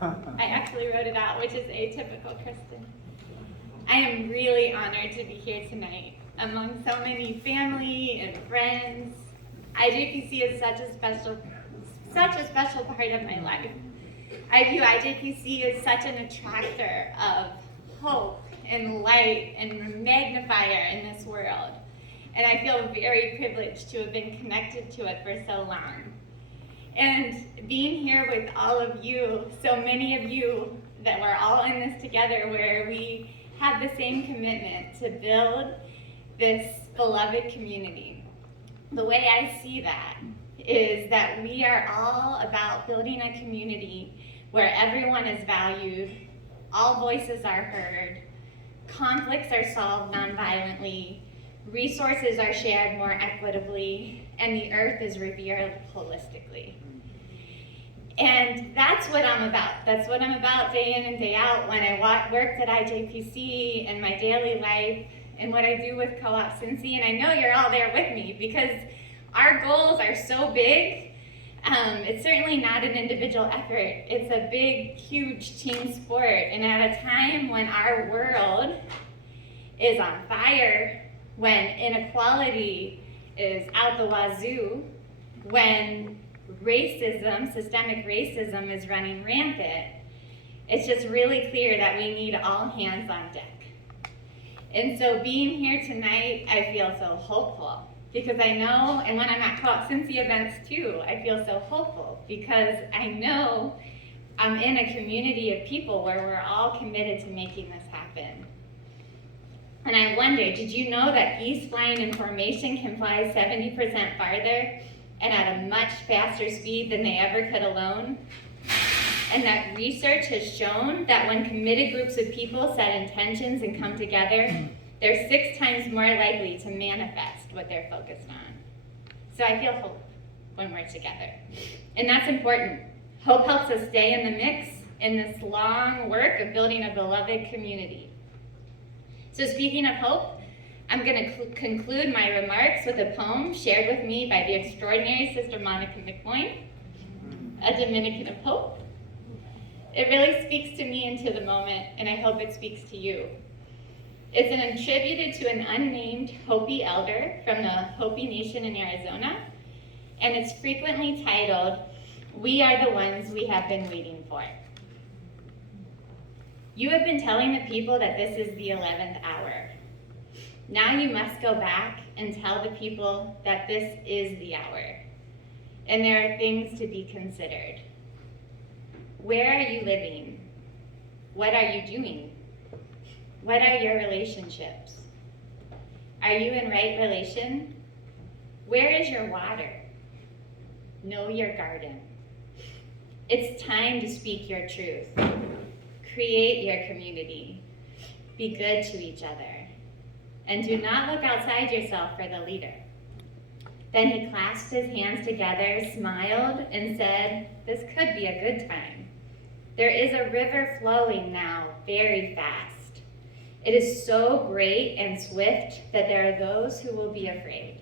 I actually wrote it out, which is atypical, Kristen. I am really honored to be here tonight among so many family and friends. IJPC is such a special part of my life. I view IJPC as such an attractor of hope and light and magnifier in this world. And I feel very privileged to have been connected to it for so long. And being here with all of you, so many of you that we're all in this together, where we have the same commitment to build this beloved community. The way I see that is that we are all about building a community where everyone is valued, all voices are heard, conflicts are solved nonviolently, resources are shared more equitably, and the earth is revered holistically. And that's what I'm about. That's what I'm about day in and day out when I worked at IJPC in my daily life and what I do with Co-op Cincy. And I know you're all there with me because our goals are so big. It's certainly not an individual effort. It's a big, huge team sport. And at a time when our world is on fire, when inequality is out the wazoo, when racism, systemic racism is running rampant, it's just really clear that we need all hands on deck. And so being here tonight, I feel so hopeful because I know, and when I'm at Co-op Cincy events too, I feel so hopeful because I know I'm in a community of people where we're all committed to making this happen. And I wonder, did you know that bees flying in formation can fly 70% farther and at a much faster speed than they ever could alone? And that research has shown that when committed groups of people set intentions and come together, they're 6 times more likely to manifest what they're focused on. So I feel hope when we're together. And that's important. Hope helps us stay in the mix in this long work of building a beloved community. So speaking of hope, I'm going to conclude my remarks with a poem shared with me by the extraordinary Sister Monica McBoyne, a Dominican of Hope. It really speaks to me into the moment, and I hope it speaks to you. It's attributed to an unnamed Hopi elder from the Hopi Nation in Arizona, and it's frequently titled, "We Are the Ones We Have Been Waiting For." You have been telling the people that this is the 11th hour. Now you must go back and tell the people that this is the hour, and there are things to be considered. Where are you living? What are you doing? What are your relationships? Are you in right relation? Where is your water? Know your garden. It's time to speak your truth. Create your community. Be good to each other. And do not look outside yourself for the leader. Then he clasped his hands together, smiled, and said, "This could be a good time. There is a river flowing now very fast. It is so great and swift that there are those who will be afraid.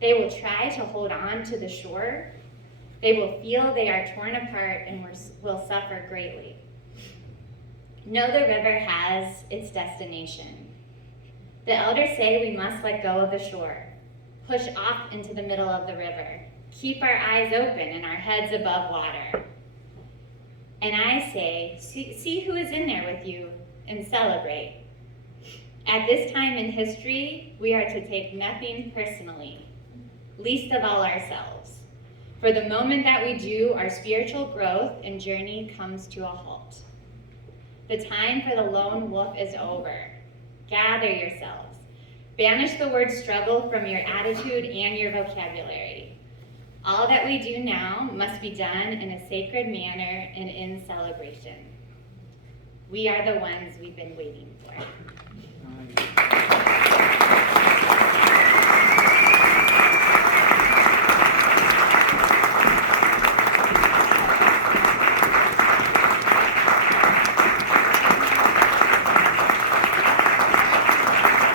They will try to hold on to the shore. They will feel they are torn apart and will suffer greatly. Know the river has its destination. The elders say we must let go of the shore, push off into the middle of the river, keep our eyes open and our heads above water. And I say, see who is in there with you and celebrate. At this time in history, we are to take nothing personally, least of all ourselves. For the moment that we do, our spiritual growth and journey comes to a halt. The time for the lone wolf is over. Gather yourselves. Banish the word struggle from your attitude and your vocabulary. All that we do now must be done in a sacred manner and in celebration. We are the ones we've been waiting for."